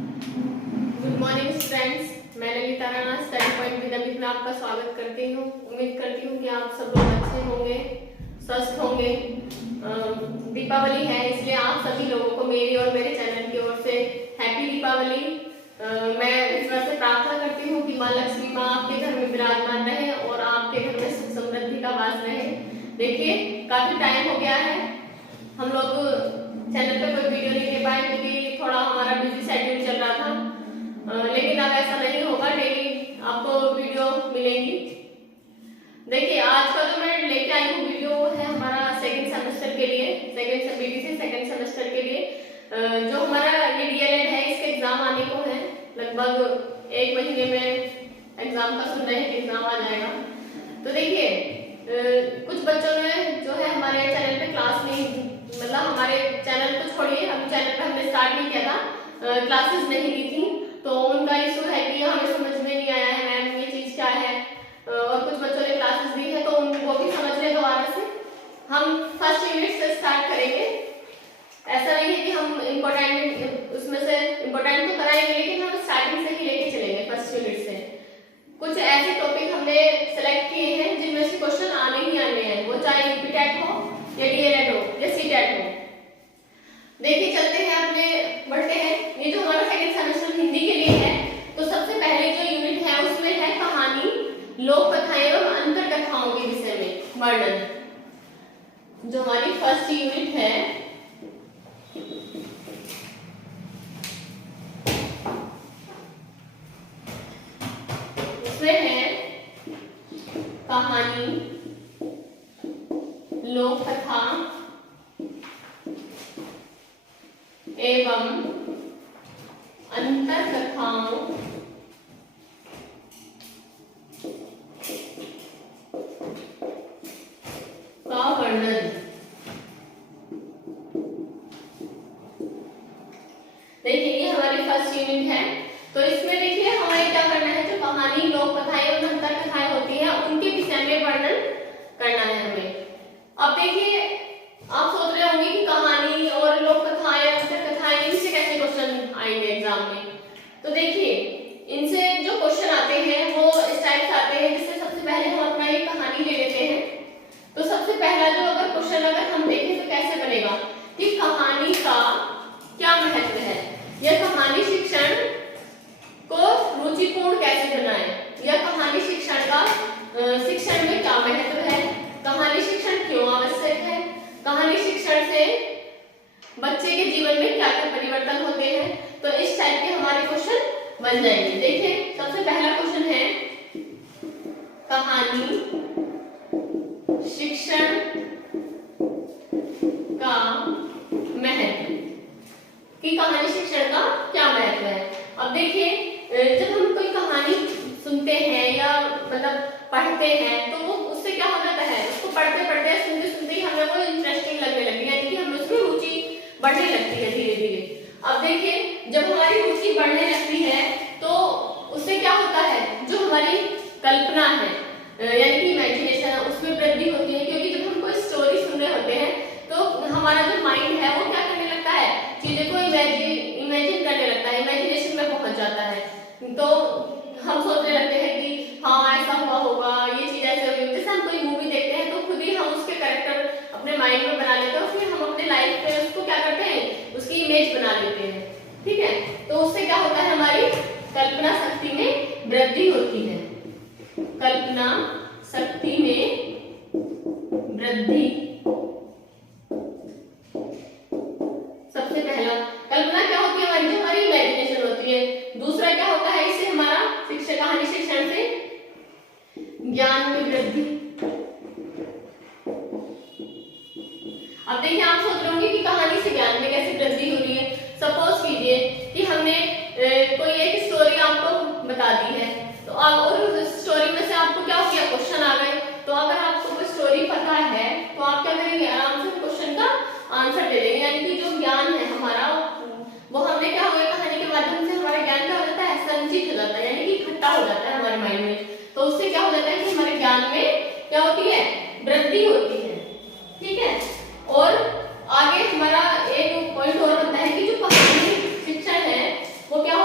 Good morning friends, मैं Lalita Rana study point with Amit में आपका स्वागत करती हूँ। उम्मीद करती हूँ कि आप सब लोग अच्छे होंगे, स्वस्थ होंगे। दीपावली है, इसलिए आप सभी लोगों को मेरी और मेरे चैनल की ओर से हैप्पी दीपावली। मैं ईश्वर से प्रार्थना करती हूँ कि माँ लक्ष्मी माँ आपके घर में विराजमान रहे और आपके घर में सुख समृद्धि का वास रहे। देखिए, काफी टाइम हो गया है, हम लोग चैनल पे कोई वीडियो नहीं दे पाए क्योंकि थोड़ा हमारा बिजी शेड्यूल चल रहा था, लेकिन अब ऐसा नहीं होगा, डेली आपको वीडियो मिलेंगी। देखिए, आज का जो मैं लेके आई हूँ वीडियो वो है हमारा सेकंड सेमेस्टर के लिए, सेकंड सेमेस्टर के लिए जो हमारा ये डीएलएड है, इसके एग्जाम आने को है। लगभग 1 महीने में एग्जाम का सुन रहे हैं कि एग्जाम आ जाएगा। तो देखिए, कुछ बच्चों ने जो है हमारे चैनल पे क्लास नहीं, मतलब हमारे चैनल को छोड़िए, हम चैनल पे हमने स्टार्ट नहीं किया था, क्लासेस नहीं दी थी, तो उनका इशू है कि हमें समझ में नहीं आया है मैम ये चीज क्या है। और कुछ बच्चों ने क्लासेस दी है तो उनको भी समझ ले दोबारा से। हम फर्स्ट यूनिट से स्टार्ट करेंगे। ऐसा नहीं है कि हम इम्पोर्टेंट उसमें से इम्पोर्टेंट तो कराएंगे, लेकिन हम स्टार्टिंग से ही लेके चलेंगे फर्स्ट यूनिट से। कुछ ऐसे टॉपिक हमने सेलेक्ट किए हैं जिनमें से क्वेश्चन आने ही आने हैं, वो चाहे यूपीटेट हो या डीएलएड हो या सीटेट हो। देखिए, चलते हैं, अपने बढ़ते हैं। ये जो हमारा सेकंड सेमेस्टर हिंदी के लिए है, तो सबसे पहले जो यूनिट है उसमें है कहानी, लोक कथाएं एवं अंतर कथाओं के विषय में वर्णन। जो हमारी फर्स्ट यूनिट है उसमें है कहानी, लोक कथा एवं अंतर कथाओं का वर्णन। देखिए, ये हमारी फर्स्ट यूनिट है, तो इसमें देखिए हमें क्या करना है, जो कहानी, लोक कथाएं और अंतर कथाएं होती हैं उनके विषय में वर्णन करना है हमें। अब देखिए, आप सोच रहे होंगे कि कहानी और लोक कथाएं, अंतर कथाएं, इनसे कैसे क्वेश्चन आएंगे एग्जाम में। तो देखिए, इनसे जो क्वेश्चन आते हैं वो इस टाइप से आते हैं, जिससे सबसे पहले हम अपना एक कहानी ले लेते हैं। तो सबसे पहला जो अगर क्वेश्चन अगर हम देखें तो कैसे बनेगा कि कहानी का क्या महत्व है, या कहानी शिक्षण को रुचिपूर्ण कैसे बनाए, या कहानी शिक्षण का शिक्षण में क्या महत्व है, कहानी शिक्षण क्यों आवश्यक है, कहानी शिक्षण से बच्चे के जीवन में क्या क्या परिवर्तन होते हैं। तो इस टाइप के हमारे क्वेश्चन बन जाएंगे। देखिए, सबसे पहला क्वेश्चन है कहानी शिक्षण का महत्व, कि कहानी शिक्षण का क्या महत्व है। अब देखिए, जब हम कोई कहानी सुनते हैं या मतलब पढ़ते हैं, तो वो उससे क्या हो जाता है, उसको पढ़ते पढ़ते सुनते सुनते ही हमें वो इंटरेस्टिंग लगने लगती है, यानी कि हमें उसमें रुचि बढ़ने लगती है धीरे धीरे। अब देखिए, जब हमारी रुचि बढ़ने लगती है तो उससे क्या होता है, जो हमारी कल्पना है यानी कि इमेजिनेशन है, उसमें वृद्धि होती है। क्योंकि जब हम कोई स्टोरी सुन रहे होते हैं तो हमारा जो माइंड है वो क्या करने लगता है, चीजें को इमेजिन करने लगता है, इमेजिनेशन में पहुंच जाता है। तो हम सोचने लगते हैं कि हाँ ऐसा हुआ होगा, ये चीज ऐसे होगी। जैसे हम कोई मूवी देखते हैं तो खुद ही हम उसके कैरेक्टर अपने माइंड में बना लेते हैं, और फिर हम अपने लाइफ में उसको क्या करते हैं, उसकी इमेज बना लेते हैं। ठीक है, तो उससे क्या होता है, हमारी कल्पना शक्ति में वृद्धि होती है। कल्पना शक्ति में वृद्धि, सबसे पहला कल्पना क्या होती है हमारी, जो हमारी इमेजिनेशन होती है। दूसरा क्या होता है, इससे हमारा शिक्षा, कहानी शिक्षण से ज्ञान में वृद्धि। अब देखिए, आप सोच रहे होंगे कि कहानी से ज्ञान में कैसे वृद्धि हो रही है। सपोज कीजिए कि हमने कोई एक स्टोरी आपको बता दी है, तो और उस स्टोरी में से आपको क्या हो गया, क्वेश्चन आ गए। तो अगर आपको कोई स्टोरी पता है तो आप क्या करेंगे, आराम से क्वेश्चन का आंसर दे देंगे। यानी कि जो ज्ञान है हमारा, वो हमने क्या हुआ, कहानी के माध्यम से हमारा ज्ञान क्या हो जाता है, संचित हो जाता है, यानी कि इकट्ठा हो जाता है हमारे माइंड में। तो उससे क्या हो जाता है कि हमारे ज्ञान में क्या होती है, वृद्धि होती है। ठीक है, और आगे हमारा एक पॉइंट और होता है कि जो कहानी शिक्षण है वो क्या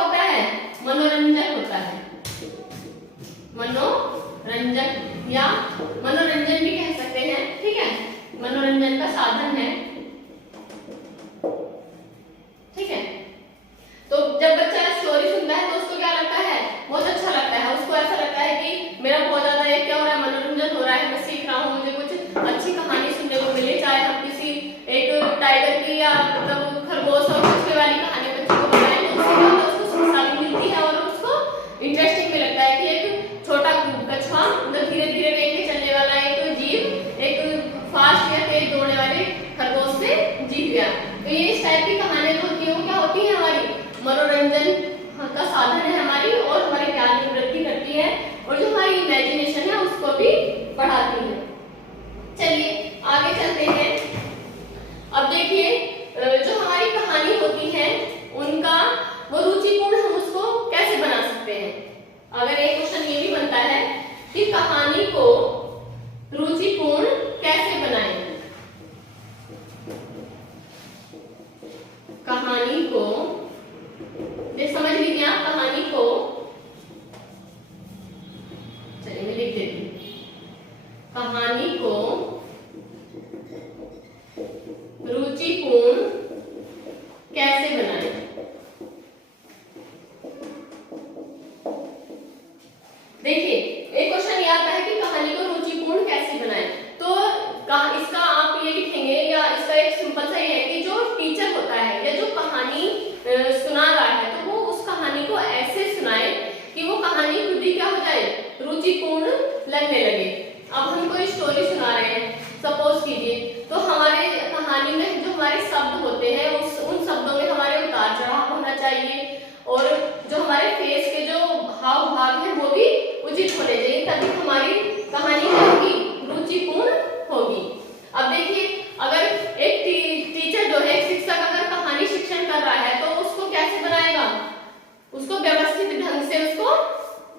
कि कहानी को रुचिपूर्ण कैसे बनाएं। कहानी को समझ लीजिए आप, कहानी को, चलिए मैं लिख देती हूँ, कहानी को रुचिपूर्ण कैसे बनाएं। देखिए एक क्वेश्चन ये आता है कि कहानी को रुचिपूर्ण कैसे बनाएं, तो इसका आप ये लिखेंगे, या इसका एक सिंपल सा ये है कि जो टीचर होता है या जो कहानी सुना रहा है तो वो उस कहानी को ऐसे सुनाए कि वो कहानी खुद ही क्या हो जाए, रुचिपूर्ण लगने लगे। अब हम कोई स्टोरी सुना रहे हैं, सपोज कीजिए, तो हमारे कहानी में जो हमारे शब्द होते हैं उन शब्दों में हमारे उतार चढ़ाव होना चाहिए, और जो हमारे फेस के जो हाव भाव है वो भी उचित होने चाहिए, तभी हमारी कहानी क्या होगी, रुचिपूर्ण होगी। अब देखिए अगर एक टीचर जो है, शिक्षक अगर कहानी शिक्षण कर रहा है तो उसको कैसे बनाएगा, उसको व्यवस्थित ढंग से उसको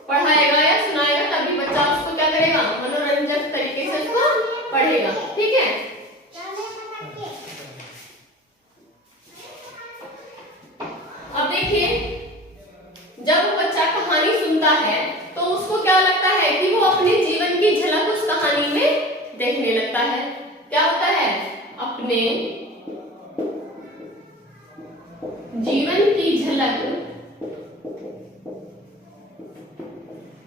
पढ़ाएगा या सुनाएगा, तभी बच्चा उसको क्या करेगा, मनोरंजक तरीके से उसको पढ़ेगा। ठीक है, अब देखिए जब बच्चा कहानी सुनता है तो उसको क्या लगता है कि वो अपने जीवन की झलक उस कहानी में देखने लगता है। क्या होता है, अपने जीवन की झलक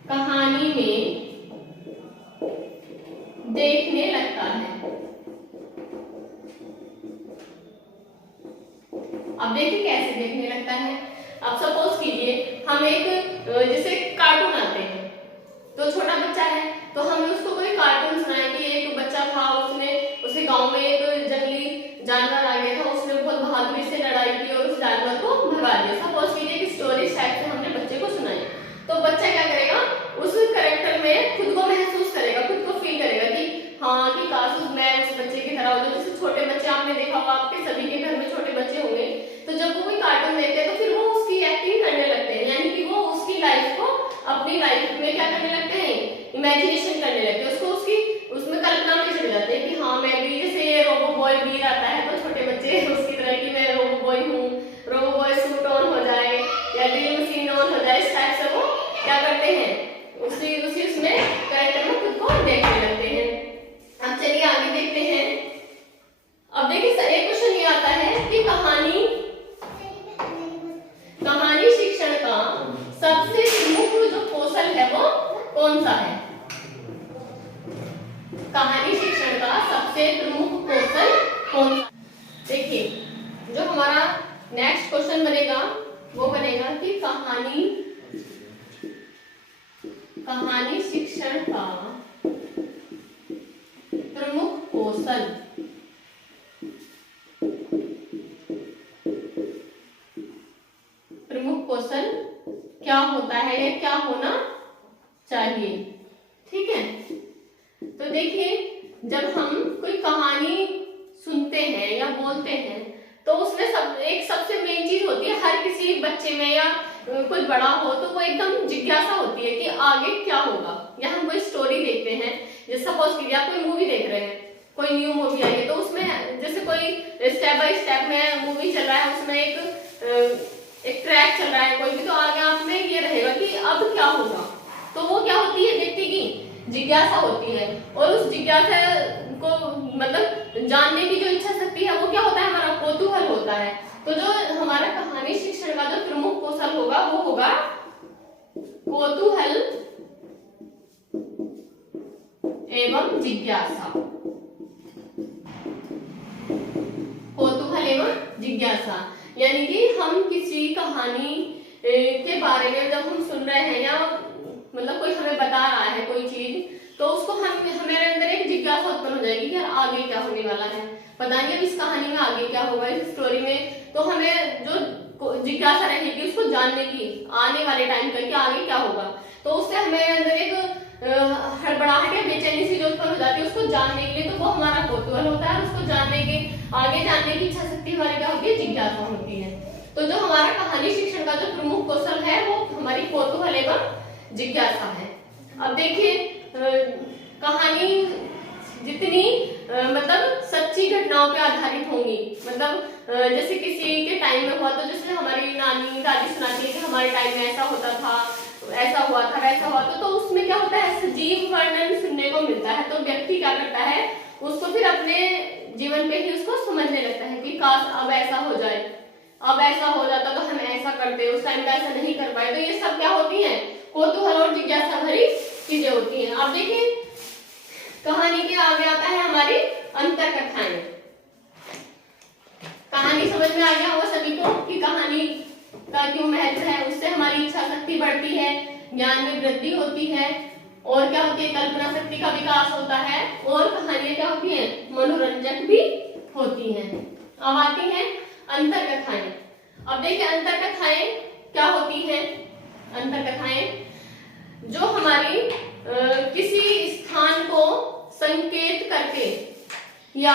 कहानी में देखने लगता है। अब देखिए कैसे देखने लगता है। अब सपोज कीजिए हम एक जैसे कार्टून आते हैं, तो छोटा बच्चा है तो हमें उसको कोई कार्टून सुनाए कि एक बच्चा था, उसके गांव में एक जंगली जानवर आ गया था, उसने बहुत बहादुरी से लड़ाई की और उस जानवर को भगा दिया। सपोज कीजिए कि स्टोरी टाइप से हमने बच्चे को सुनाई, तो बच्चा क्या करेगा, उस कैरेक्टर में खुद को महसूस करेगा, खुद को फील करेगा कि हाँ कि काश मैं उस बच्चे की तरह हो जाऊं। जैसे छोटे बच्चे आपने देखा होगा, आपके सभी के घर में छोटे बच्चे होंगे, तो जब वो कोई कार्टून देखते हैं तो फिर वो उसकी एक्टिंग करने लगते हैं, यानी कि वो उसकी लाइफ को अपनी लाइफ में क्या करने लगते हैं, इमेजिनेशन करने लगते हैं, उसमें कल्पना में चले जाते हैं कि हाँ मैं भी, जैसे ये रोबो बॉय भी आता है तो छोटे बच्चे उसकी तरह की मैं रोबो बॉय हूँ, रोबो बॉय सूट ऑन हो जाए या ड्रिल मशीन ऑन हो जाए, इस टाइप से वो क्या करते हैं, उसी उसमें कैरेक्टर में खुद को देखने लगते हैं। अब चलिए आगे देखते हैं। अब देखिए एक क्वेश्चन ये आता है कि कहानी शिक्षण का सबसे प्रमुख जो कौशल है वो कौन सा है। कहानी शिक्षण का सबसे प्रमुख कौशल कौन सा। देखिए जो हमारा नेक्स्ट क्वेश्चन बनेगा वो बनेगा कि कहानी शिक्षण का प्रमुख कौशल क्या होता है या क्या होना चाहिए। ठीक है, तो देखिए जब हम कोई कहानी सुनते हैं या बोलते हैं तो उसमें एक सबसे मेन चीज होती है, हर किसी बच्चे में या कोई बड़ा हो तो वो एकदम जिज्ञासा होती है कि आगे क्या होगा। या हम कोई स्टोरी देखते हैं, जैसे सपोज कीजिए आप कोई मूवी देख रहे हैं, कोई न्यू मूवी आई है, तो उसमें जैसे कोई स्टेप बाय स्टेप में मूवी चल रहा है, उसमें एक ट्रैक चल रहा है कोई भी, तो आगे आप में ये रहेगा कि अब क्या होगा। तो वो क्या होती है, व्यक्ति की जिज्ञासा होती है, और उस जिज्ञासा को मतलब जानने की जो इच्छा शक्ति है वो क्या होता है, हमारा कौतूहल होता है। तो जो हमारा कहानी शिक्षण का जो प्रमुख कौशल होगा वो होगा कौतूहल एवं जिज्ञासा। कौतूहल एवं जिज्ञासा यानी कि हम किसी कहानी के बारे में जब हम सुन रहे हैं या मतलब कोई हमें बता रहा है कोई चीज, तो उसको हमारे अंदर एक जिज्ञासा उत्पन्न हो जाएगी कि यार आगे क्या होने वाला है, बताएंगे इस कहानी में आगे क्या होगा, इस स्टोरी में। तो हमें जो जिज्ञासा रहेगी उसको जानने की, आने वाले टाइम का कि आगे क्या होगा, तो उससे हमें अंदर एक हड़बड़ाहट या बेचैनी सी जो उत्पन्न हो जाती है उसको जानने के लिए, तो वो हमारा कौतूहल होता है। उसको जानने के आगे जानने की इच्छा शक्ति हमारी क्या होती है, जिज्ञासा होती है। तो जो हमारा कहानी शिक्षण का जो प्रमुख कौशल है वो हमारी कौतूहल एवं जिज्ञासा है। अब देखिए कहानी जितनी मतलब सच्ची घटनाओं पे आधारित होंगी, मतलब जैसे किसी के टाइम में हुआ, तो जैसे हमारी नानी दादी सुनाती है कि हमारे टाइम में ऐसा होता था, ऐसा हुआ था, वैसा हुआ था, तो उसमें क्या होता है, सजीव वर्णन सुनने को मिलता है। तो व्यक्ति क्या करता है, उसको फिर अपने जीवन पे ही उसको समझने लगता है कि काश अब ऐसा हो जाए, अब ऐसा हो जाता तो हम ऐसा करते, उस टाइम पे ऐसा नहीं कर पाए। तो ये सब क्या होती है, कौतूहल और जिज्ञासा भरी चीजें होती हैं। अब देखिए कहानी के आगे आता है हमारी अंतर कथाएं। कहानी समझ में आ गया वो सभी को कि कहानी का क्यों महत्व है। उससे हमारी इच्छा शक्ति बढ़ती है, ज्ञान में वृद्धि होती है, और क्या होती है, कल्पना शक्ति का विकास होता है, और कहानियां क्या होती हैं, मनोरंजक भी होती हैं। अब आती हैं अंतर कथाएं। अब देखिए अंतर कथाएं क्या होती हैं। अंतर कथाएं जो हमारी किसी स्थान को संकेत करके या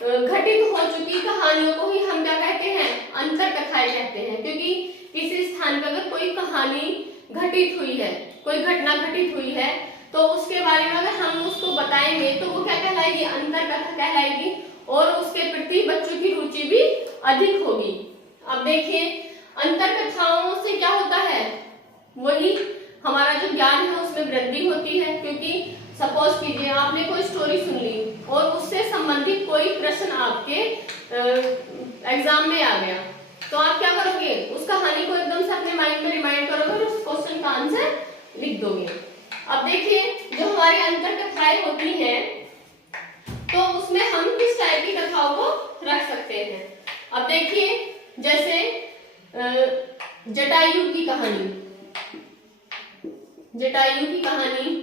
घटित हो चुकी कहानियों को ही हम क्या कहते हैं, अंतर कथाएं कहते हैं। क्योंकि किसी स्थान पर अगर कोई कहानी घटित हुई है, कोई घटना घटित हुई है, तो उसके बारे में अगर हम उसको बताएंगे तो वो क्या कहलाएगी, अंतर कथा कहलाएगी, और उसके प्रति बच्चों की रुचि भी अधिक होगी। अब देखिए अंतर कथाओं से क्या होता है, वही हमारा जो ज्ञान है उसमें वृद्धि होती है। क्योंकि सपोज कीजिए आपने कोई स्टोरी सुन ली और उससे संबंधित कोई प्रश्न आपके एग्जाम में आ गया, तो आप क्या करोगे, उस कहानी को एकदम से अपने माइंड में रिमाइंड करोगे और उस क्वेश्चन का आंसर लिख दोगे। अब देखिए जो हमारी अंतर कथाएं होती हैं, तो उसमें हम किस टाइप की कथाओं को रख सकते हैं। अब देखिए जैसे जटायु की कहानी, जटायु की कहानी,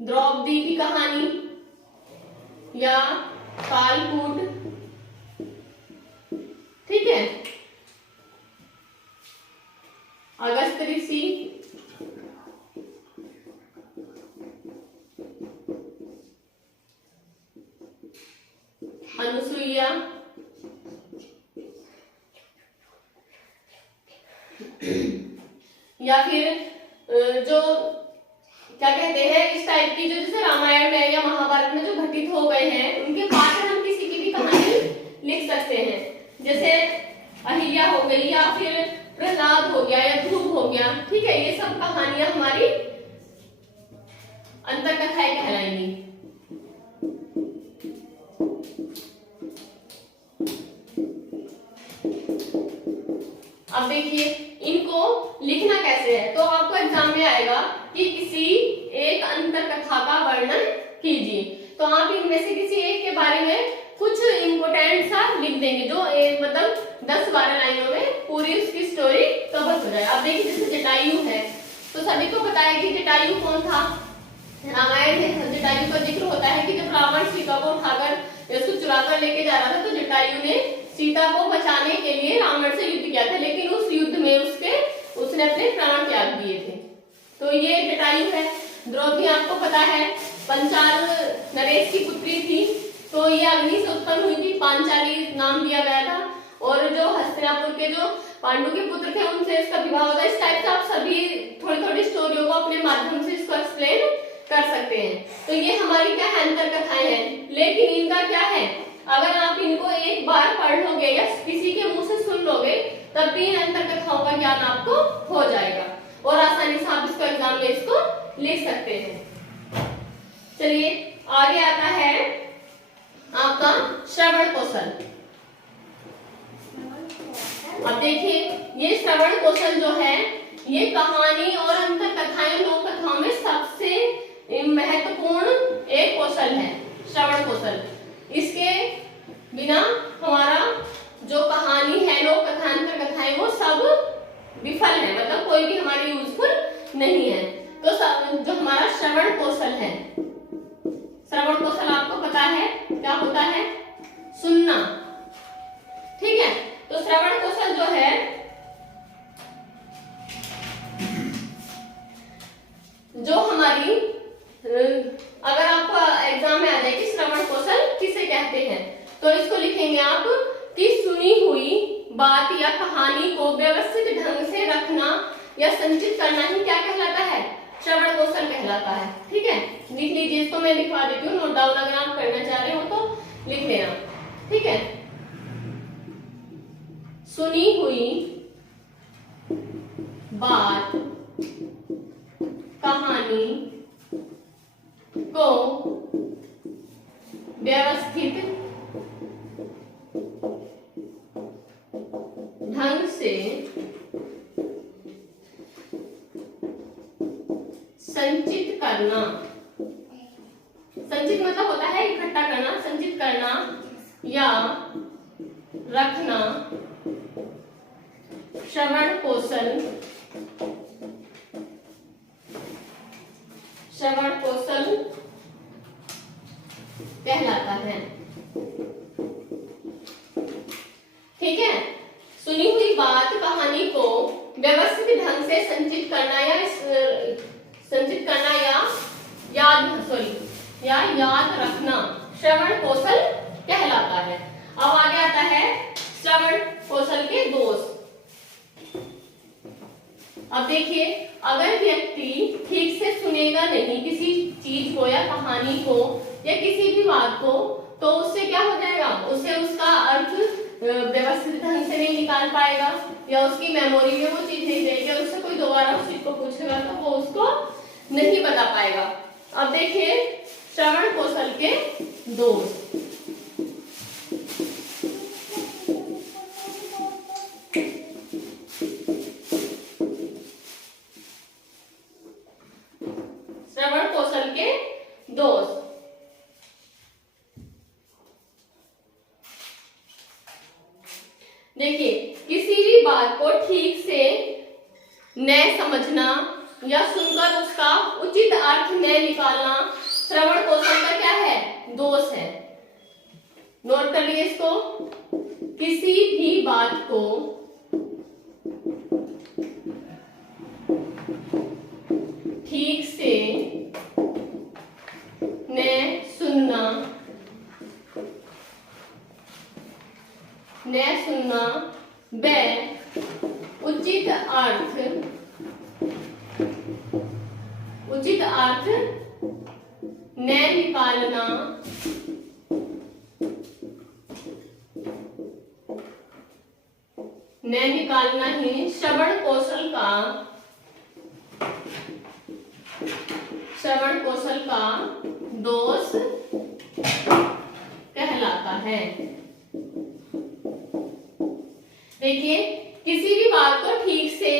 द्रौपदी की कहानी, या कालकूट, ठीक है, अगस्त ऋषि, अनुसुईया, या फिर जो क्या कहते हैं इस टाइप की, जो जैसे रामायण में या महाभारत में जो घटित हो गए हैं, उनके पात्र हम किसी की भी कहानी लिख सकते हैं। जैसे अहिल्या हो गई, या फिर प्रहलाद हो गया, या ध्रुव हो गया, ठीक है, ये सब कहानियां हमारी अंतर कथाएं कहलाएंगी। अब देखिए इनको लिखना कैसे है, तो आपको एग्जाम में आएगा कि किसी एक अंतर कथा का वर्णन कीजिए। तो आप इनमें से किसी एक के बारे में कुछ इंपोर्टेंट सा लिख देंगे, जो मतलब 10-12 लाइनों में पूरी उसकी स्टोरी कवर हो जाए। अब देखिए जैसे जटायु है, तो सभी को पता है कि जटायु कौन था। रामायण में जटायु का जिक्र होता है कि जब रावण सीता को उठाकर उसको चुरा कर लेके जा रहा था, तो जटायु ने सीता को बचाने के लिए रावण से युद्ध किया था, लेकिन उस युद्ध में उसने अपने प्राण त्याग दिए थे। तो ये जटायु है। द्रौपदी आपको पता है पंचाल नरेश की पुत्री थी, तो ये अग्नि से उत्पन्न हुई थी, पांचाली नाम दिया गया था, और जो हस्तिनापुर के जो पांडु के पुत्र थे उनसे इसका विवाह होता है। इस टाइप से आप सभी थोड़ी थोड़ी स्टोरियों को अपने माध्यम से इसको एक्सप्लेन कर सकते हैं। तो ये हमारी क्या है, अंतर कथाएं हैं। लेकिन इनका क्या है, अगर आप इनको एक बार पढ़ लोगे या किसी के मुंह से सुन लोगे, तब भी इन अंतर कथाओं का ज्ञान आपको हो जाएगा, और आसानी से आप इसको एग्जाम में इसको लिख सकते हैं। चलिए आगे आता है आपका श्रवण कौशल। अब देखिए ये श्रवण कौशल जो है, ये कहानी और अंतर कथाएं लोक कथाओं में सबसे महत्वपूर्ण एक कौशल है, श्रवण कौशल। इसके बिना हमारा जो कहानी है, लोक कथा, अंतर कथाएं, वो सब विफल है, मतलब कोई भी हमारी यूजफुल नहीं है। तो जो हमारा श्रवण कौशल है, श्रवण कौशल आपको पता है क्या होता है, सुनना, ठीक है। तो श्रवण कौशल जो है, जो हमारी अगर आपको एग्जाम में आ जाए कि श्रवण कौशल किसे कहते हैं, तो इसको लिखेंगे आप कि सुनी हुई बात या कहानी को व्यवस्थित ढंग से रखना या संचित करना ही क्या कहलाता है, श्रवण कौशल कहलाता है। ठीक है, लिख लीजिए इसको, मैं लिखवा देती हूँ, नोट डाउन अगर आप करना चाह रहे हो तो लिख लेना। ठीक है, सुनी हुई बात, कहानी को व्यवस्थित ढंग से संचित करना। संचित मतलब होता है इकट्ठा करना, संचित करना या रखना श्रवण कौशल कहलाता है। ठीक है, सुनी हुई बात, कहानी को व्यवस्थित ढंग से संचित करना या याद रखना श्रवण कौशल कहलाता है। अब आगे आता है श्रवण कौशल के दोष। अब देखिए, अगर व्यक्ति ठीक से सुनेगा नहीं किसी चीज को या कहानी को या किसी भी बात को, तो उससे क्या हो जाएगा, उससे उसका अर्थ व्यवस्थित ढंग से नहीं निकाल पाएगा, या उसकी मेमोरी में वो चीज नहीं रहेगी, उससे कोई दोबारा उस चीज को पूछेगा तो वो उसको नहीं बता पाएगा। अब देखिए श्रवण कौशल के दोष। श्रवण कौशल के दोष, देखिए, किसी भी बात को ठीक से न समझना या सुनकर उसका उचित अर्थ न निकालना श्रवण कौशल का क्या है, दोष है। नोट कर लिए इसको। किसी भी बात को ठीक से न सुनना व उचित अर्थ न निकालना ही श्रवण कौशल का दोष कहलाता है। देखिए, किसी भी बात को ठीक से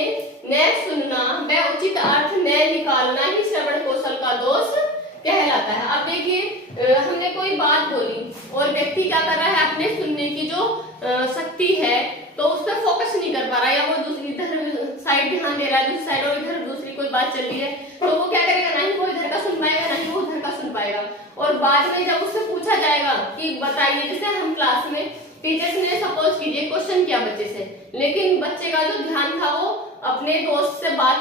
न सुनना व उचित अर्थ न निकालना ही श्रवण कौशल का दोष कहलाता है। अब देखिए, हमने कोई बात बोली और व्यक्ति क्या कर रहा है, अपने सुनने की जो शक्ति है तो उस पर फोकस नहीं कर पा रहा, या वो दूसरी इधर साइड ध्यान दे रहा है, दूसरी साइड, और इधर दूसरी कोई बात चल रही है, तो वो क्या करेगा, ना ही वो इधर का सुन पाएगा ना ही वो उधर का सुन पाएगा। और बाद में जब उससे पूछा जाएगा कि बताइए, जैसे हम क्लास में टीचर्स ने सपोज कीजिए क्वेश्चन किया बच्चे से, लेकिन बच्चे का जो ध्यान था वो अपने दोस्त से बात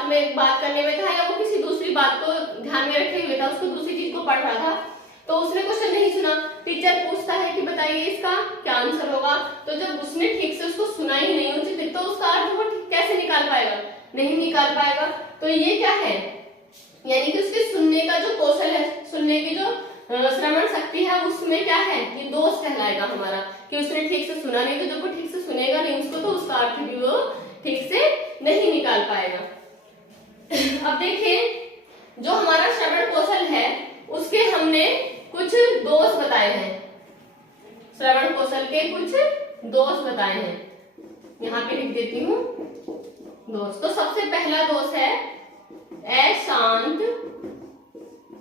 करने में था, या वो किसी दूसरी बात को ध्यान में रखे हुए था, उसको दूसरी चीज को पढ़ रहा था, तो उसने क्वेश्चन नहीं सुना। टीचर पूछता है कि बताइए इसका क्या आंसर होगा, तो जब उसने ठीक से उसको सुना ही नहीं उचित, तो उसका अर्थ वो कैसे निकाल पाएगा, नहीं निकाल पाएगा। तो ये क्या है, यानी कि उसके सुनने का जो कौशल है, सुनने की जो श्रवण शक्ति है, उसमें क्या है, ये दोष कहलाएगा हमारा, कि उसने ठीक से सुना नहीं, तो जब वो ठीक से सुनेगा नहीं उसको, तो उसका अर्थ भी वो ठीक से नहीं निकाल पाएगा। अब देखिए, जो हमारा श्रवण कौशल है उसके हमने कुछ दोष बताए हैं, श्रवण कौशल के कुछ दोष बताए हैं, यहाँ पे लिख देती हूँ दोष। तो सबसे पहला दोष है अशांत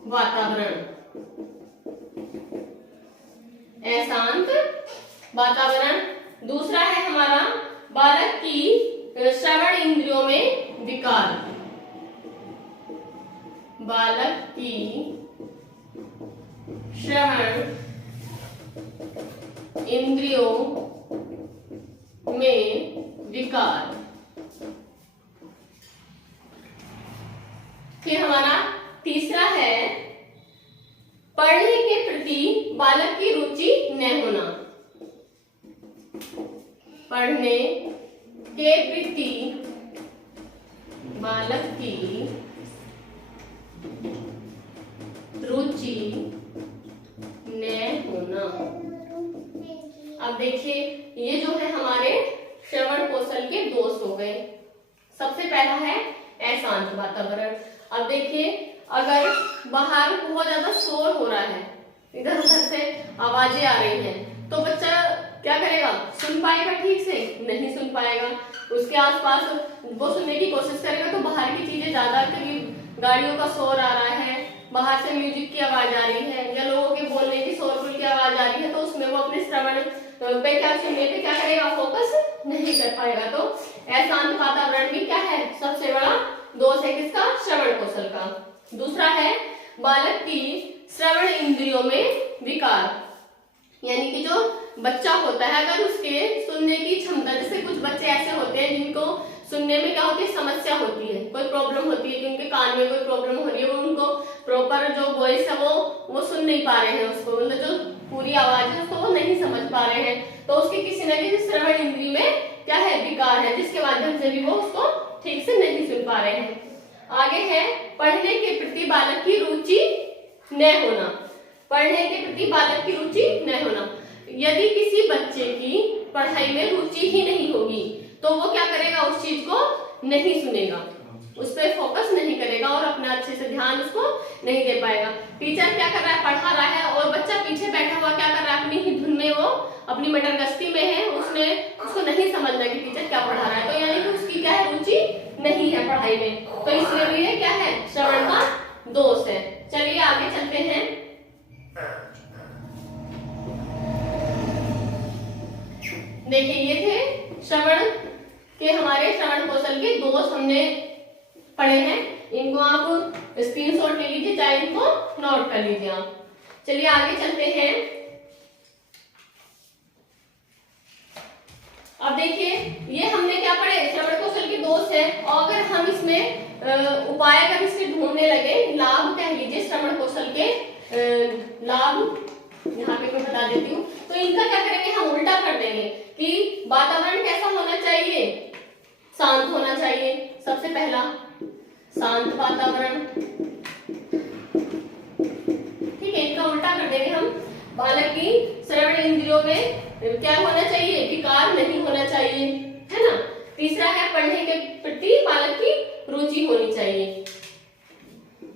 वातावरण। अशांत वातावरण। दूसरा है हमारा बालक की श्रवण इंद्रियों में विकार। बालक की श्रवण इंद्रियों में विकार। फिर हमारा तीसरा है पढ़ने के प्रति बालक की रुचि न होना। पढ़ने के प्रति बालक की देखिए ये जो है हमारे श्रवण कौशल के दोष हो गए। सबसे पहला है अशांत वातावरण। अब देखिए अगर बाहर बहुत ज्यादा शोर हो रहा है, इधर उधर से आवाजें आ रही हैं, तो बच्चा क्या करेगा? सुन पाएगा? ठीक से नहीं सुन पाएगा। उसके आसपास वो सुनने की कोशिश करेगा तो बाहर की चीजें ज्यादा, करीब गाड़ियों का शोर आ रहा है, बाहर से म्यूजिक की आवाज आ रही है, या लोगों के बोलने की शोरगुल की आवाज आ रही है, तो उसमें वो अपने श्रवण पे क्या सुनने पे क्या करेगा? फोकस नहीं कर पाएगा। तो अशांत वातावरण भी क्या है? सबसे बड़ा दोष है किसका? श्रवण कौशल का। दूसरा है बालक की श्रवण इंद्रियों में विकार, यानी कि जो बच्चा होता है अगर उसके सुनने की क्षमता, जैसे कुछ बच्चे ऐसे होते हैं जिनको सुनने में क्या होती है? समस्या होती है, कोई प्रॉब्लम होती है कि उनके कान में कोई प्रॉब्लम हो रही है, वो उनको प्रॉपर जो वॉइस है वो सुन नहीं पा रहे हैं, उसको मतलब जो पूरी आवाज है उसको वो नहीं समझ पा रहे हैं, तो उसके किसी न किसी श्रवण इंद्री में क्या है? विकार है, जिसके माध्यम से भी वो उसको ठीक से नहीं सुन पा रहे हैं। आगे है पढ़ने के प्रति बालक की रुचि न होना। पढ़ने के प्रति बालक की रुचि न होना, यदि किसी बच्चे की पढ़ाई में रुचि ही नहीं होगी तो वो क्या करेगा? उस चीज को नहीं सुनेगा, उस पर फोकस नहीं करेगा और अपना अच्छे से ध्यान उसको नहीं दे पाएगा। टीचर क्या कर रहा है? पढ़ा रहा है और बच्चा पीछे बैठा हुआ क्या कर रहा है? अपनी ही धुन में, वो अपनी मटर गश्ती में है, उसको नहीं समझना कि टीचर क्या पढ़ा रहा है, तो यानी कि उसकी क्या है? रुचि नहीं है पढ़ाई में, तो इसलिए भी ये क्या है? श्रवण का दोष है। चलिए आगे चलते हैं। देखिए ये थे श्रवण के, हमारे श्रवण कौशल के दोष हमने पढ़े हैं, इनको आप स्क्रीनशॉट ले लीजिए, चाहे इनको नोट कर लीजिए आप। चलिए आगे चलते हैं। अब देखिए ये हमने क्या पढ़े? श्रवण कौशल के दोष है, और अगर हम इसमें उपाय अगर इसके ढूंढने लगे, लाभ कह लीजिए श्रवण कौशल के लाभ यहाँ पे मैं बता देती हूँ, तो इनका क्या करेंगे? हम उल्टा कर देंगे कि वातावरण कैसा होना चाहिए? शांत होना चाहिए। सबसे पहला शांत वातावरण, ठीक है, इनका उल्टा कर देंगे हम। बालक की श्रवण इंद्रियों में क्या होना चाहिए? विकार नहीं होना चाहिए, है ना। तीसरा है पढ़ने के प्रति बालक की रुचि होनी चाहिए।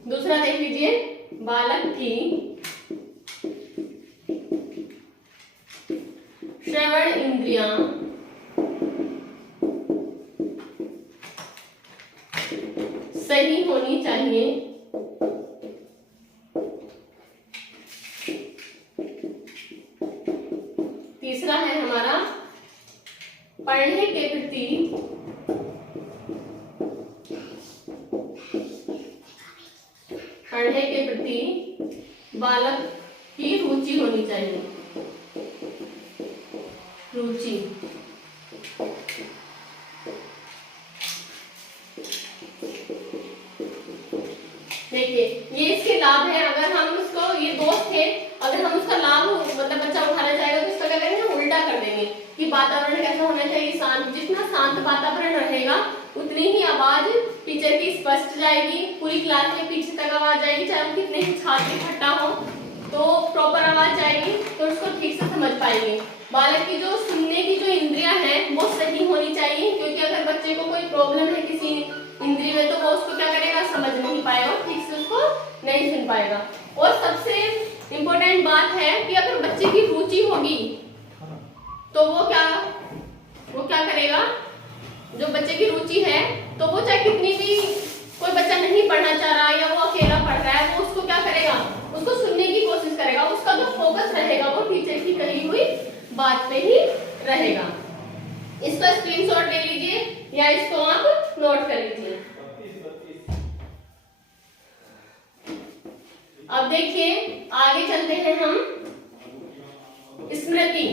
दूसरा देख लीजिए, बालक की श्रवण इंद्रियां सही होनी चाहिए। तीसरा है हमारा पढ़ने के प्रति बालक की रुचि होनी चाहिए। रुचि, देखिए ये इसके लाभ है। अगर हम उसको, ये दोष थे, अगर हम उसका लाभ मतलब बच्चा उठाना चाहेगा तो इसका क्या करेंगे? हम उल्टा कर देंगे कि वातावरण कैसा होना चाहिए? शांत। जितना शांत वातावरण रहेगा उतनी ही आवाज टीचर की स्पष्ट जाएगी, पूरी क्लास में पीछे तक आवाज जाएगी, चाहे कितने ही छात्र इकट्ठा हो तो प्रॉपर आवाज जाएगी, तो उसको ठीक से समझ पाएंगे। बालक की जो सुनने की जो इंद्रियां हैं वो सही होनी चाहिए, क्योंकि अगर बच्चे को कोई प्रॉब्लम है किसी इंद्रिय में तो वो उसको क्या करेगा? समझ नहीं पाएगा, ठीक से उसको नहीं सुन पाएगा। और सबसे इम्पोर्टेंट बात है कि अगर बच्चे की रुचि होगी तो वो क्या करेगा? जो बच्चे की रुचि है तो वो चाहे कितनी भी, कोई बच्चा नहीं पढ़ना चाह रहा या वो अकेला पढ़ रहा है, वो उसको क्या करेगा? उसको सुनने की कोशिश करेगा, उसका जो फोकस रहेगा वो टीचर की कही हुई बात पे ही रहेगा। इसका स्क्रीनशॉट ले लीजिए या इसको आप नोट कर लीजिए। अब देखिए आगे चलते हैं हम। स्मृति,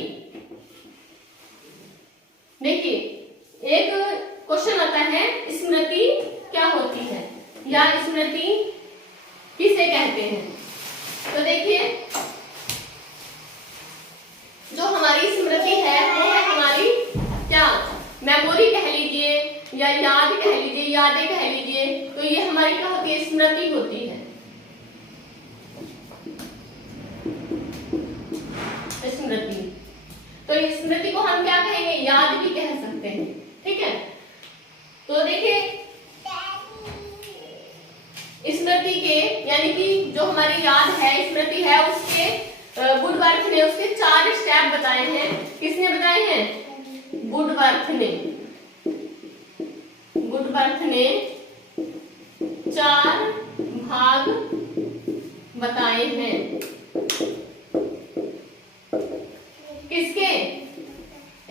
देखिए एक क्वेश्चन आता है, स्मृति क्या होती है या स्मृति किसे कहते हैं? तो देखिए जो हमारी स्मृति है वो है हमारी क्या? मेमोरी कह लीजिए या याद कह लीजिए, यादें कह लीजिए, तो ये हमारी क्या होती है? स्मृति होती है। स्मृति, तो तो स्मृति को हम क्या कहेंगे, याद भी कह सकते हैं। ठीक है, तो देखिए स्मृति के यानी कि जो हमारी याद है, स्मृति है, उसके वुडवर्थ ने उसके 4 स्टेप बताए हैं। किसने बताए हैं? वुडवर्थ ने। वुडवर्थ ने 4 भाग बताए हैं। किसके?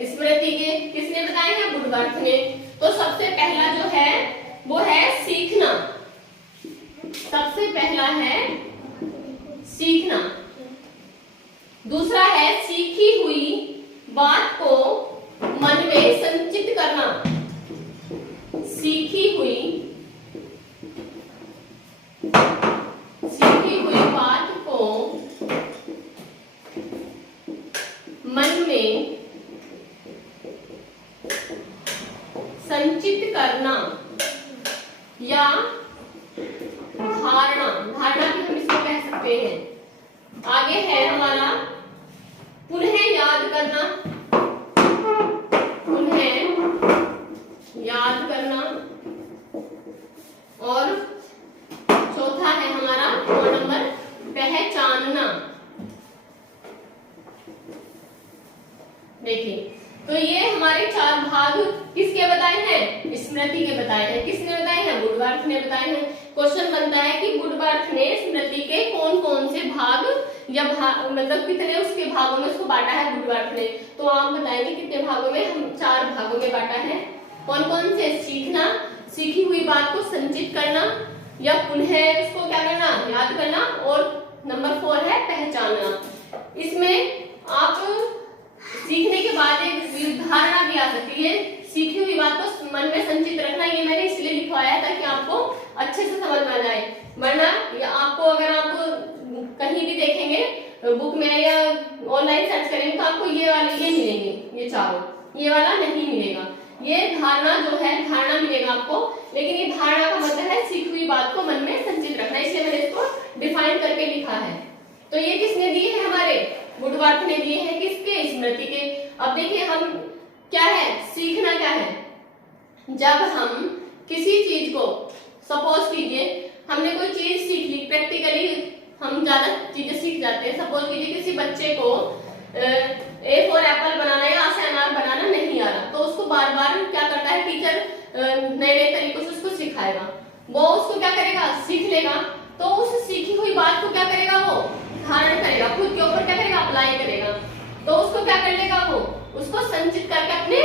स्मृति के। किसने बताए हैं? वुडवर्थ ने। तो सबसे पहला जो है वो है सीखना। सबसे पहला है सीखना। दूसरा है सीखी हुई बात को मन में संचित करना। सीखी हुई बात को मन में संचित करना या धारणा भी हम इसको कह सकते हैं। आगे है हमारा पुनः याद करना। पुनः याद करना। और चौथा है हमारा 2 नंबर पहचानना। देखिए, तो ये हमारे 4 भाग किसके बताए हैं? स्मृति के बताए हैं। किसने बताए हैं? वुडवर्थ ने बताए हैं। क्वेश्चन बनता है कि वुडवर्थ ने स्मृति के कौन कौन से भाग या मतलब कितने उसके भागों में उसको बांटा है वुडवर्थ ने। तो आप बताएंगे कितने भागों में? हम 4 भागों में बांटा है। कौन कौन से? सीखना, सीखी हुई बात को संचित करना या पुनः उसको क्या करना, याद करना, और नंबर 4 है पहचानना। इसमें आप सीखने के बाद एक धारणा भी आ सकती है। सीखी हुई बात को मन में संचित रखना, ये मैंने इसलिए लिखवाया है ताकि आपको अच्छे से समझ में आ जाए। वरना या आपको अगर आप कहीं भी देखेंगे बुक में या ऑनलाइन सर्च करेंगे तो आपको ये वाले ये मिलेंगे, ये चारों, ये वाला नहीं मिलेगा। ये धारणा जो है, धारणा मिलेगा आपको, लेकिन ये धारणा का मतलब है सीखी हुई बात को मन में संचित रखना, इसलिए मैंने इसको डिफाइन करके लिखा है। तो ये किसने दिए हैं? हमारे वुडवर्थ ने दिए हैं। किसके? स्मृति के। अब देखिए हम क्या है, सीखना क्या है? जब हम किसी चीज को, सपोज कीजिए हमने कोई चीज सीख ली, प्रैक्टिकली हम ज्यादा चीजें सीख जाते हैं। सपोज कीजिए किसी बच्चे को A फॉर एप्पल बनाना या A से अनार बनाना नहीं आ रहा, तो उसको बार बार क्या करता है टीचर, नए नए तरीकों से उसको सिखाएगा। वो उसको क्या करेगा, सीख लेगा। तो उस सीखी हुई बात को क्या करेगा, वो धारण करेगा, खुद के ऊपर क्या करेगा, अप्लाई करेगा। तो उसको क्या कर लेगा, वो उसको संचित करके अपने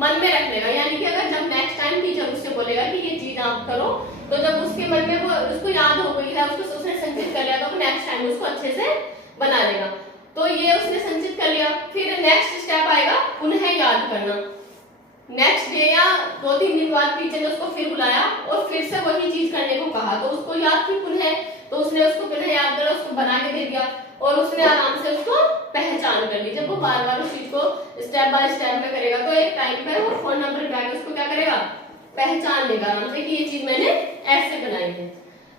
मन में रख लेगा। यानी कि अगर जब नेक्स्ट टाइम टीचर उससे बोलेगा कि ये चीज आप करो, तो जब उसके मन में वो उसको याद हो गई है, उसको उसने संचित कर लिया, तो नेक्स्ट टाइम उसको अच्छे से बना लेगा। तो ये उसने संचित कर लिया। फिर नेक्स्ट स्टेप आएगा पुनः याद करना। नेक्स्ट डे या 2-3 दिन बाद टीचर ने उसको फिर बुलाया और फिर से वही चीज करने को कहा, तो उसको याद थी पुनः, तो उसने उसको पुनः याद करा, उसको बना के दे दिया और उसने आराम से उसको पहचान कर ली। जब वो बार बार उस चीज को स्टेप बाय स्टेप में करेगा, तो एक टाइम पर वो फोन नंबर बैग उसको क्या करेगा, पहचान लेगा आराम से कि ये चीज मैंने ऐसे बनाई है।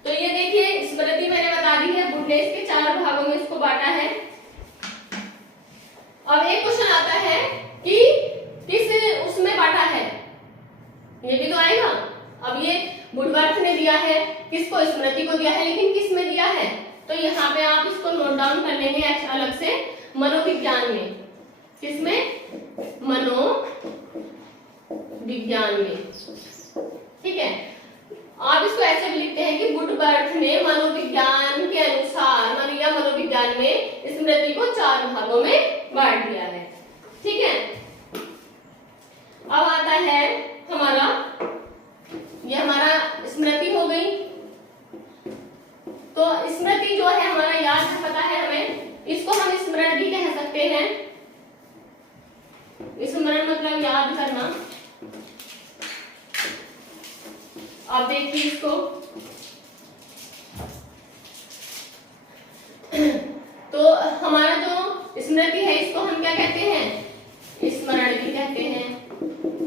तो ये देखिए स्मृति मैंने बता दी है, बुढ़े इसके 4 भागों में इसको बांटा है। अब एक क्वेश्चन आता है कि किस उसमें बांटा है, ये भी तो आएगा। अब ये वुडवर्थ ने दिया है, किसको, स्मृति को दिया है, लेकिन किस में दिया है, तो यहाँ पे आप इसको नोट डाउन कर लेंगे अलग से, मनोविज्ञान में। किसमें, मनोविज्ञान में। ठीक है, आप इसको ऐसे भी लिखते हैं कि वुडवर्थ ने मनोविज्ञान के अनुसार या मनोविज्ञान में स्मृति को 4 भागों में बांट दिया है। ठीक है, अब आता है हमारा, ये हमारा स्मृति हो गई। तो स्मृति जो है हमारा याद पता है हमें, इसको हम स्मरण भी कह सकते हैं। स्मरण मतलब याद करना। आप देखिए इसको, तो हमारा जो स्मृति है इसको हम क्या कहते हैं, स्मरण भी कहते हैं,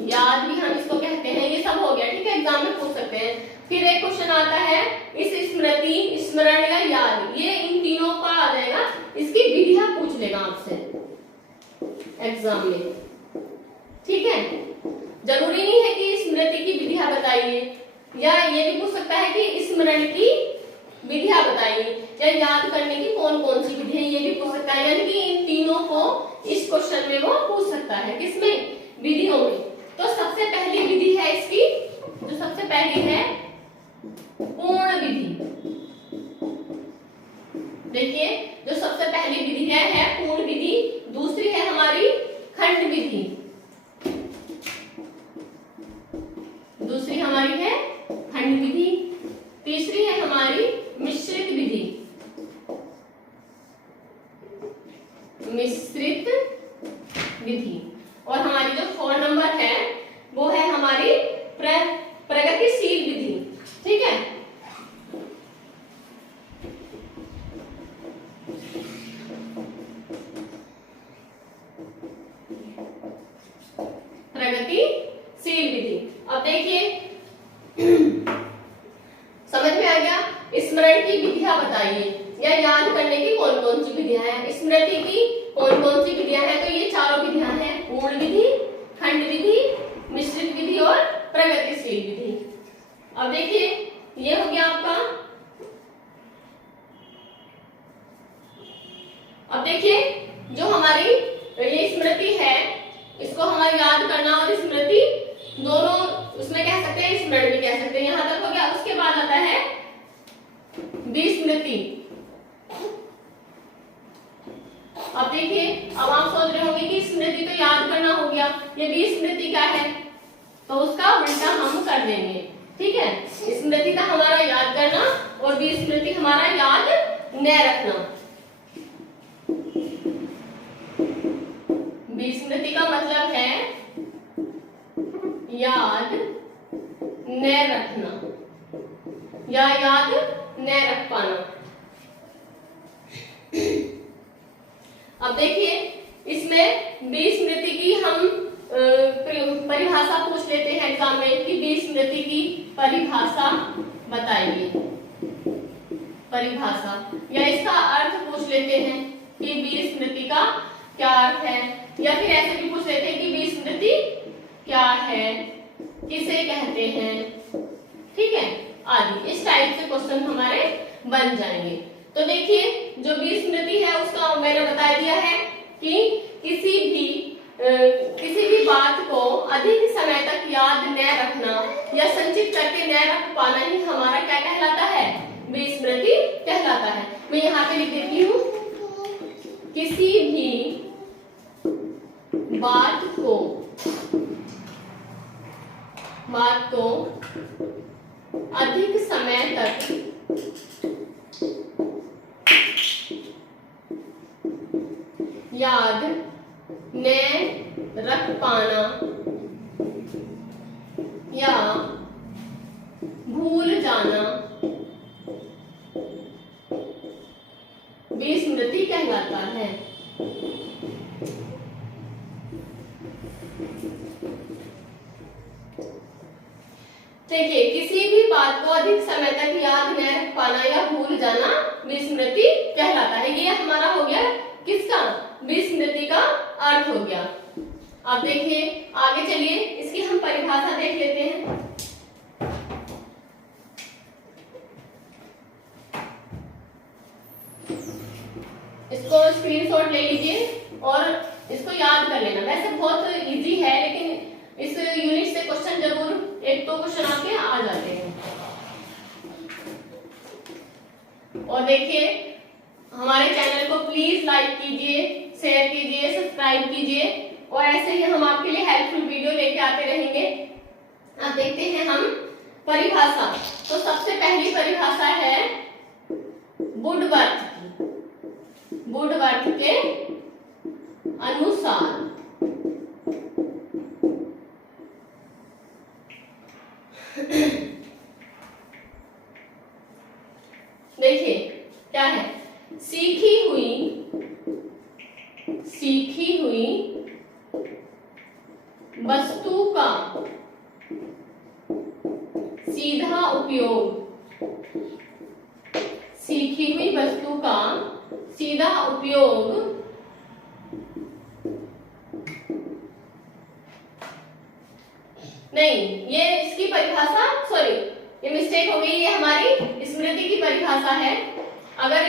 याद भी हम इसको कहते हैं। ये सब हो गया, ठीक है, एग्जाम में पूछ सकते हैं। फिर एक क्वेश्चन आता है, इस स्मृति, स्मरण या याद, ये इन तीनों का आ जाएगा, इसकी विधियां पूछ लेगा आपसे। एग्जाम में। ठीक है, जरूरी नहीं है कि स्मृति की विधियां बताइए, या ये भी पूछ सकता है कि स्मरण की विधियां बताइए, या याद करने की कौन कौन सी विधि है, ये भी पूछ सकता है। यानी कि इन तीनों को इस क्वेश्चन में वो पूछ सकता है। किसमें? विधियों में। तो सबसे पहली विधि है इसकी, जो सबसे पहली है पूर्ण विधि। देखिए, जो सबसे पहली विधि है पूर्ण विधि, दूसरी है हमारी खंड विधि, दूसरी हमारी है खंड विधि, तीसरी है हमारी मिश्रित विधि, मिश्रित विधि, और हमारी जो 4 नंबर है वो है हमारी प्रगतिशील विधि। ठीक है, प्रगतिशील विधि। अब देखिए, समझ में आ गया? स्मरण की विधियां बताइए या याद करने की कौन कौन सी विधियां हैं, स्मृति की कौन कौन सी विधियां हैं। तो ये चारों विधियां हैं, पूर्ण विधि, खंड विधि, मिश्रित विधि और प्रगतिशील विधि। अब देखिए, ये हो गया आपका। अब देखिए, जो हमारी ये स्मृति है, इसको हमें याद करना और स्मृति दोनों उसमें कह सकते हैं, स्मरण भी कह सकते हैं। यहां तक हो गया। उसके बाद आता है विस्मृति। अब देखिए, अब आप सोच रहे होंगे कि स्मृति तो याद करना हो गया, ये विस्मृति क्या है, तो उसका उल्टा हम कर देंगे। ठीक है, स्मृति का हमारा याद करना और विस्मृति हमारा याद न रखना। विस्मृति का मतलब है याद न रखना या याद न रख पाना। अब देखिए, इसमें विस्मृति की हम परिभाषा पूछ लेते हैं एग्जाम में कि विस्मृति की परिभाषा बताइए। परिभाषा या इसका अर्थ पूछ लेते हैं कि विस्मृति का क्या अर्थ है, या फिर ऐसे भी पूछ लेते हैं कि विस्मृति क्या है, किसे कहते हैं। ठीक है, आदि इस टाइप से क्वेश्चन हमारे बन जाएंगे। तो देखिए, जो विस्मृति है उसका मैंने बता दिया है कि किसी भी बात को अधिक समय तक याद न रखना या संचित करके न रख पाना ही हमारा क्या कहलाता है, विस्मृति कहलाता है। मैं यहाँ पे लिख देती हूँ, किसी भी बात को अधिक समय तक याद न रख पाना या भूल जाना विस्मृति कहलाता है। देखिए, किसी भी बात को अधिक समय तक याद न रख पाना या भूल जाना विस्मृति कहलाता है। ये हमारा हो गया किसका, विस्मृति का अर्थ हो गया। अब देखिए, आगे चलिए, इसकी हम परिभाषा देख लेते हैं। इसको स्क्रीनशॉट ले लीजिए और इसको याद कर लेना। वैसे बहुत इजी है, लेकिन इस यूनिट से क्वेश्चन जरूर एक तो क्वेश्चन आपके आ जाते हैं। और देखिए, हमारे चैनल को प्लीज लाइक कीजिए, शेयर कीजिए, सब्सक्राइब कीजिए, और ऐसे ही हम आपके लिए हेल्पफुल वीडियो लेके आते रहेंगे। अब देखते हैं हम परिभाषा। तो सबसे पहली परिभाषा है वुडवर्थ की। वुडवर्थ के अनुसार देखिए क्या है, सीखी हुई वस्तु का सीधा उपयोग, सीखी हुई वस्तु का सीधा उपयोग नहीं, ये इसकी परिभाषा, सॉरी ये मिस्टेक हो गई, ये हमारी स्मृति की परिभाषा है। अगर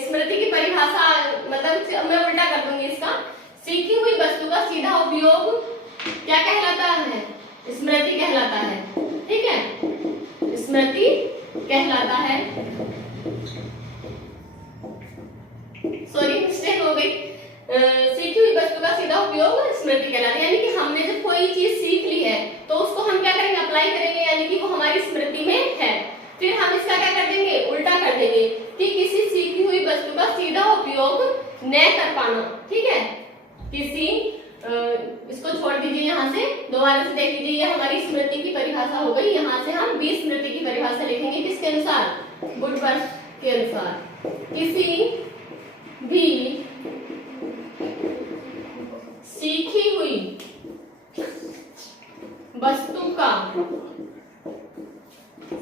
स्मृति की परिभाषा मतलब मैं उल्टा कर दूंगी इसका, सीखी हुई वस्तु का सीधा उपयोग क्या कहलाता है? स्मृति कहलाता है। ठीक है, स्मृति कहलाता है। सॉरी मिस्टेक हो गई, सीखी हुई वस्तु का सीधा उपयोग स्मृति कहलाता है। यानी कि हमने जब कोई चीज सीख ली है तो उसको हम क्या करेंगे? अप्लाई करेंगे, यानी कि वो हमारी स्मृति में है। फिर हम इसका क्या कर देंगे? उल्टा कर देंगे कि किसी सीखी हुई वस्तु का सीधा उपयोग न कर पाना। ठीक है, किसी इसको छोड़ दीजिए, यहाँ से दोबारा से देख लीजिए, ये हमारी स्मृति की परिभाषा हो गई। यहाँ से हम विस्मृति की परिभाषा लिखेंगे, किसके अनुसार? वुडवर्थ के अनुसार। किसी भी सीखी हुई वस्तु का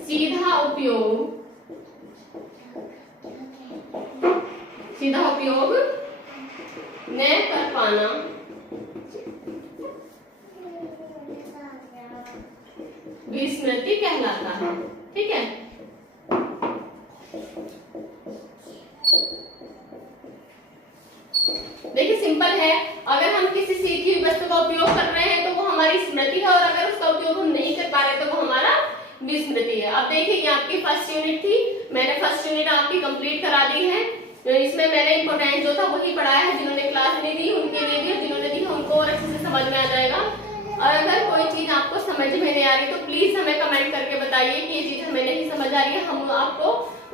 सीधा उपयोग न कर पाना विस्मृति कहलाता है। ठीक है, देखिए सिंपल है। अगर हम किसी सीखी हुई वस्तु का उपयोग कर रहे हैं तो वो हमारी स्मृति है, और अगर उसका उपयोग हम नहीं कर पा रहे तो वो हमारा विस्मृति है। अब देखिए, ये आपकी फर्स्ट यूनिट थी, मैंने फर्स्ट यूनिट आपकी कंप्लीट करा दी है। तो इसमें मैंने इंपोर्टेंट जो था वही पढ़ाया है। जिन्होंने क्लास नहीं दी उनके लिए भी, जिन्होंने दी उनको और अच्छे से समझ में आ जाएगा। और अगर कोई चीज आपको समझ में नहीं आ रही तो प्लीज हमें कमेंट करके बताइए कि ये चीज हमें नहीं समझ आ रही है, हम आपको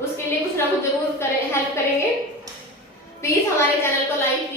उसके लिए कुछ ना कुछ जरूर हेल्प करेंगे। प्लीज हमारे चैनल को लाइक